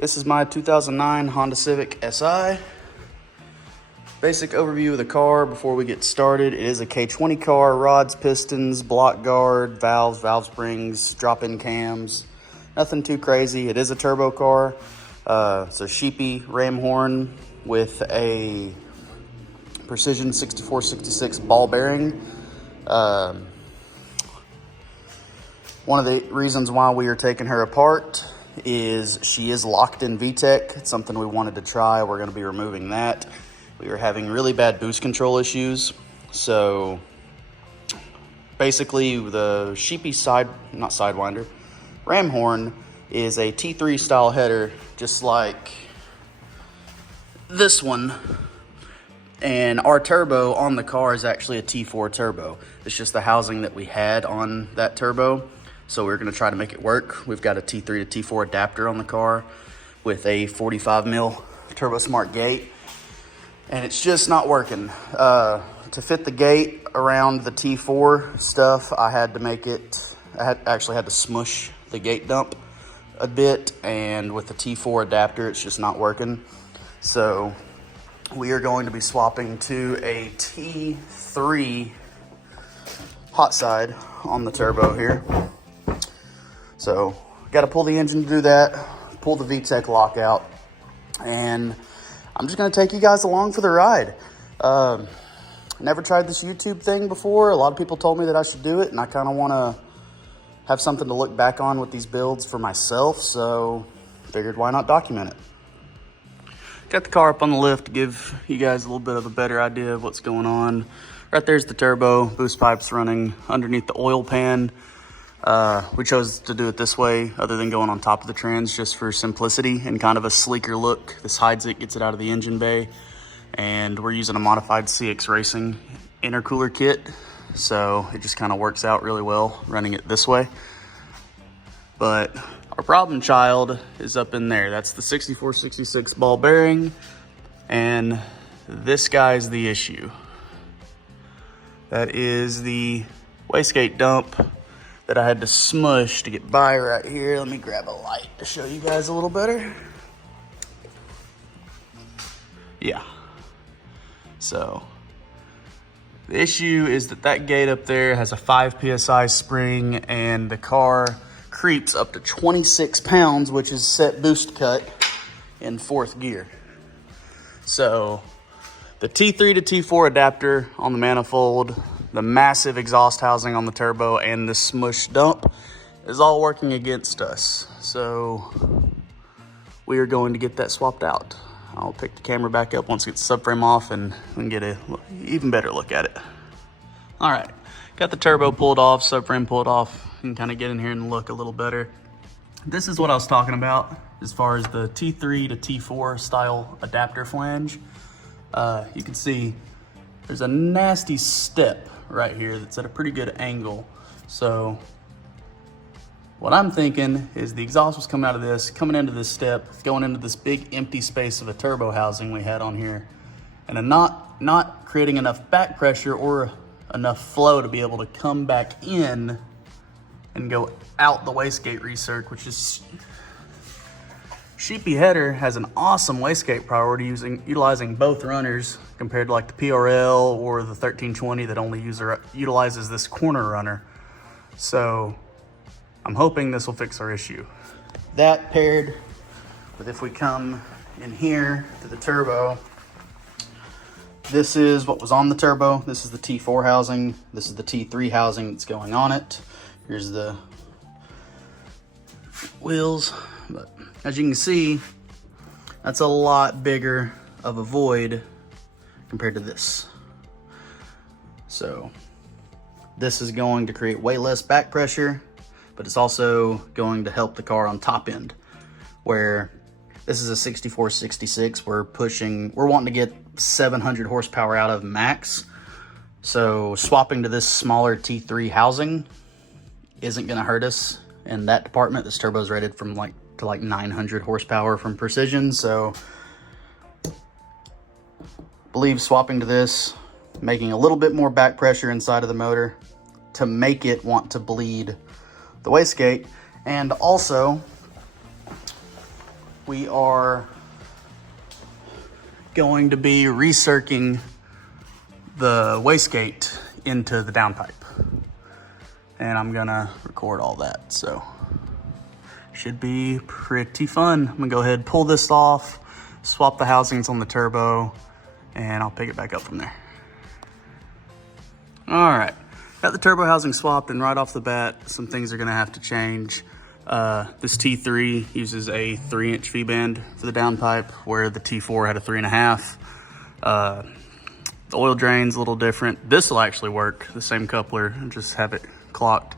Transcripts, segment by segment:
This is my 2009 Honda Civic Si. Basic overview of the car before we get started. It is a K20 car, rods, pistons, block guard, valves, valve springs, drop-in cams. Nothing too crazy. It is a turbo car. It's a sheepy ram horn with a precision 6466 ball bearing. One of the reasons why we are taking her apart is she is locked in VTEC. It's something we wanted to try. We're going to be removing that. We were having really bad boost control issues. So basically the sheepy ram horn is a T3 style header, just like this one. And our turbo on the car is actually a T4 turbo. It's just the housing that we had on that turbo. So we're gonna try to make it work. We've got a T3 to T4 adapter on the car with a 45 mil Turbo Smart gate. And it's just not working. To fit the gate around the T4 stuff, I actually had to smush the gate dump a bit. And with the T4 adapter, it's just not working. So we are going to be swapping to a T3 hot side on the turbo here. So got to pull the engine to do that, pull the VTEC lock out, and I'm just going to take you guys along for the ride. Never tried this YouTube thing before. A lot of people told me that I should do it, and I kind of want to have something to look back on with these builds for myself, so figured why not document it. Got the car up on the lift to give you guys a little bit of a better idea of what's going on. Right there's the turbo, boost pipes running underneath the oil pan. We chose to do it this way other than going on top of the trans just for simplicity and kind of a sleeker look. This hides it, gets it out of the engine bay. And we're using a modified CX Racing intercooler kit. So it just kind of works out really well running it this way. But our problem child is up in there. That's the 6466 ball bearing. And this guy's the issue. That is the wastegate dump that I had to smush to get by right here. Let me grab a light to show you guys a little better. Yeah. So the issue is that gate up there has a 5 PSI spring and the car creeps up to 26 pounds, which is set boost cut in 4th gear. So the T3 to T4 adapter on the manifold, the massive exhaust housing on the turbo, and the smush dump is all working against us. So we are going to get that swapped out. I'll pick the camera back up once we get the subframe off and we can get an even better look at it. All right, got the turbo pulled off, subframe pulled off, and kind of get in here and look a little better. This is what I was talking about as far as the T3 to T4 style adapter flange. You can see there's a nasty step right here that's at a pretty good angle. So what I'm thinking is the exhaust was coming out of this, coming into this step, going into this big empty space of a turbo housing we had on here, and not creating enough back pressure or enough flow to be able to come back in and go out the wastegate recirc, which is sheepy header has an awesome wastegate priority utilizing both runners compared to like the PRL or the 1320 that only utilizes this corner runner. So I'm hoping this will fix our issue. That paired with if we come in here to the turbo, this is what was on the turbo. This is the T4 housing. This is the T3 housing that's going on it. Here's the wheels. But as you can see, that's a lot bigger of a void compared to this. So this is going to create way less back pressure, but it's also going to help the car on top end, where this is a 6466. We're wanting to get 700 horsepower out of max. So swapping to this smaller T3 housing isn't gonna hurt us in that department. This turbo is rated to like 900 horsepower from precision. So believe swapping to this, making a little bit more back pressure inside of the motor to make it want to bleed the wastegate, and also we are going to be recircing the wastegate into the downpipe. And I'm gonna record all that, so should be pretty fun. I'm gonna go ahead and pull this off, swap the housings on the turbo, and I'll pick it back up from there. All right, got the turbo housing swapped, and right off the bat, some things are gonna have to change. This T3 uses a 3-inch V-band for the downpipe, where the T4 had a 3.5. The oil drain's a little different. This will actually work, the same coupler, and just have it clocked.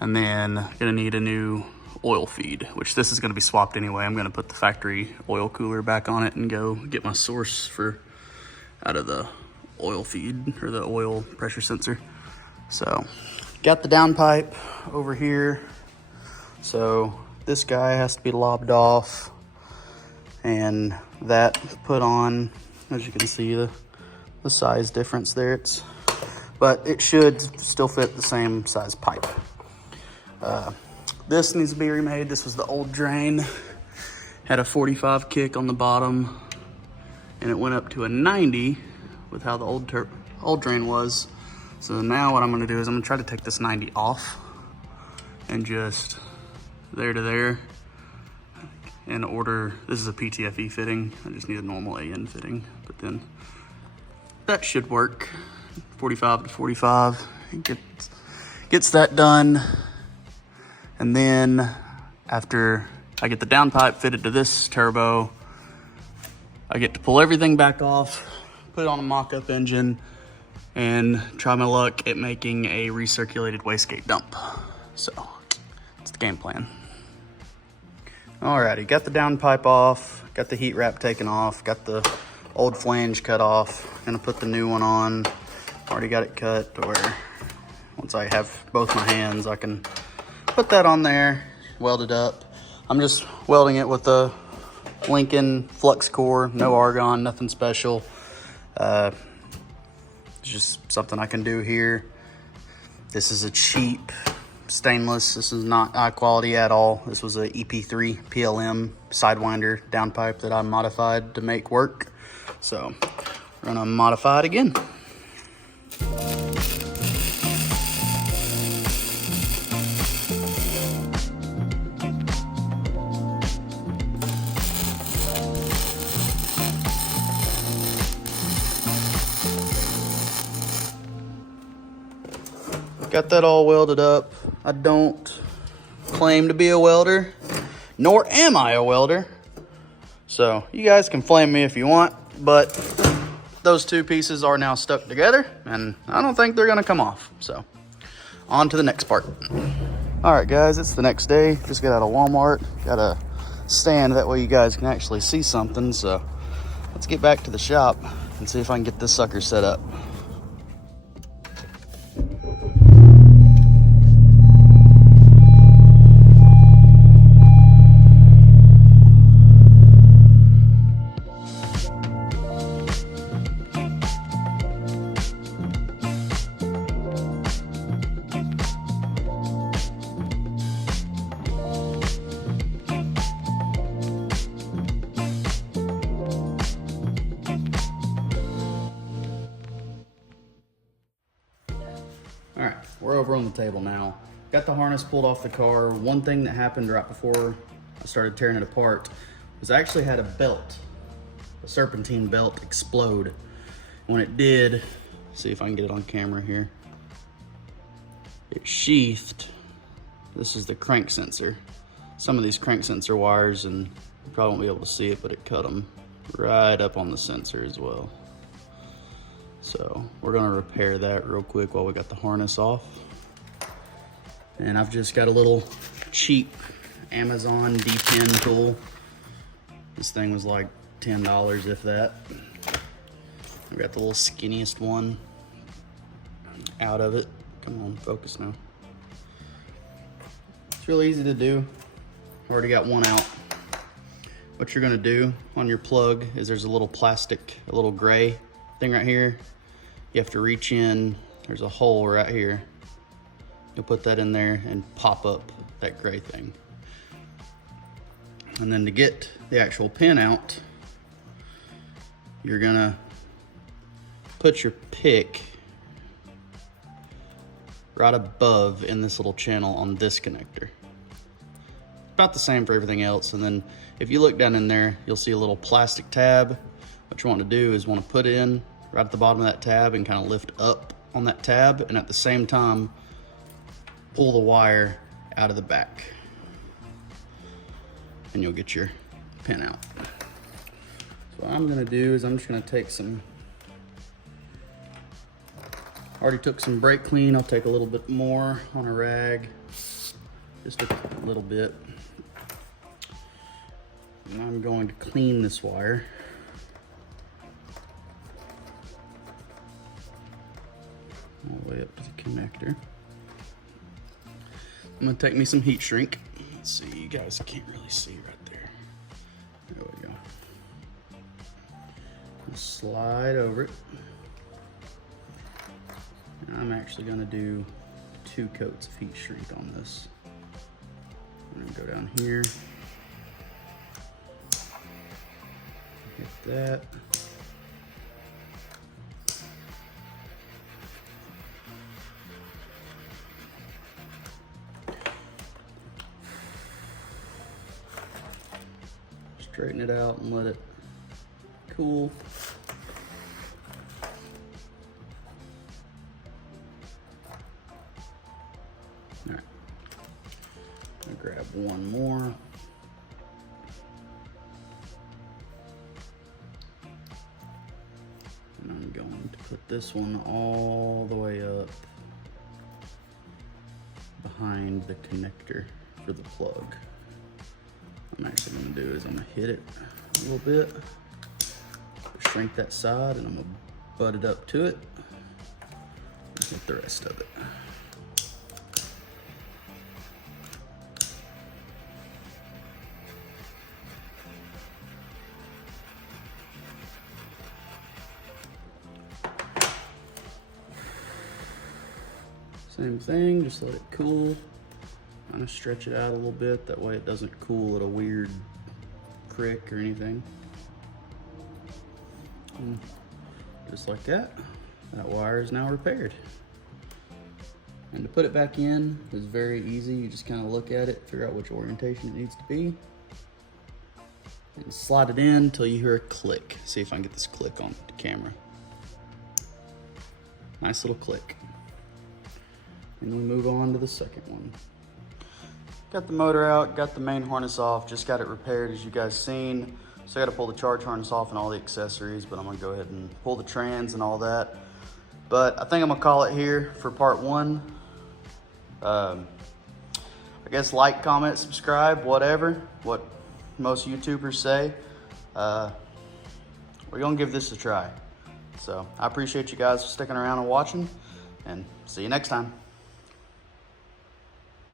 And then gonna need a new oil feed, which this is gonna be swapped anyway. I'm gonna put the factory oil cooler back on it and go get my source out of the oil feed, or the oil pressure sensor. So got the downpipe over here. So this guy has to be lobbed off and that put on. As you can see, the size difference there, but it should still fit the same size pipe. This needs to be remade. This was the old drain, had a 45 kick on the bottom, and it went up to a 90 with how the old drain was. So now what I'm gonna do is I'm gonna try to take this 90 off and just there to there, and order, this is a PTFE fitting. I just need a normal AN fitting, but then that should work. 45 to 45, gets that done. And then after I get the downpipe fitted to this turbo, I get to pull everything back off, put it on a mock-up engine, and try my luck at making a recirculated wastegate dump. So that's the game plan. Alrighty, got the downpipe off, got the heat wrap taken off, got the old flange cut off. Gonna put the new one on. Already got it cut to where once I have both my hands, I can put that on there, weld it up. I'm just welding it with a Lincoln flux core, no argon, nothing special. It's just something I can do here. This is a cheap stainless. This is not high quality at all. This was a EP3 PLM Sidewinder downpipe that I modified to make work. So we're gonna modify it again. Got that all welded up. I don't claim to be a welder, nor am I a welder. So you guys can flame me if you want, but those two pieces are now stuck together and I don't think they're gonna come off. So on to the next part. All right guys, it's the next day. Just got out of Walmart. Got a stand, that way you guys can actually see something. So let's get back to the shop and see if I can get this sucker set up. All right, we're over on the table now. Got the harness pulled off the car. One thing that happened right before I started tearing it apart was I actually had a serpentine belt explode. When it did, see if I can get it on camera here, it sheathed. This is the crank sensor. Some of these crank sensor wires, and you probably won't be able to see it, but it cut them right up on the sensor as well. So we're gonna repair that real quick while we got the harness off. And I've just got a little cheap Amazon D10 tool. This thing was like $10, if that. I've got the little skinniest one out of it. Come on, focus now. It's really easy to do. Already got one out. What you're gonna do on your plug is there's a little plastic, a little gray thing right here. You have to reach in, there's a hole right here. You'll put that in there and pop up that gray thing. And then to get the actual pin out, you're gonna put your pick right above in this little channel on this connector. About the same for everything else. And then if you look down in there, you'll see a little plastic tab. What you want to do is want to put in right at the bottom of that tab and kind of lift up on that tab, and at the same time pull the wire out of the back, and you'll get your pin out. So what I'm gonna do is I'm just gonna take some, already took some brake clean. I'll take a little bit more on a rag, just a little bit. And I'm going to clean this wire. All the way up to the connector. I'm gonna take me some heat shrink. Let's see, you guys can't really see right there. There we go. Slide over it. And I'm actually gonna do 2 coats of heat shrink on this. I'm gonna go down here. Get that. Straighten it out and let it cool. All right, I'll grab one more. And I'm going to put this one all the way up behind the connector for the plug. What I'm actually gonna do is I'm gonna hit it a little bit, shrink that side, and I'm gonna butt it up to it and get the rest of it. Same thing, just let it cool. Kind of stretch it out a little bit, that way it doesn't cool at a weird crick or anything. And just like that, that wire is now repaired. And to put it back in is very easy. You just kind of look at it, figure out which orientation it needs to be, and slide it in until you hear a click. See if I can get this click on the camera. Nice little click. And we move on to the second one. Got the motor out, got the main harness off, just got it repaired as you guys seen. So I gotta pull the charge harness off and all the accessories, but I'm gonna go ahead and pull the trans and all that. But I think I'm gonna call it here for part 1. I guess like, comment, subscribe, whatever, what most YouTubers say. We're gonna give this a try. So I appreciate you guys sticking around and watching, and see you next time.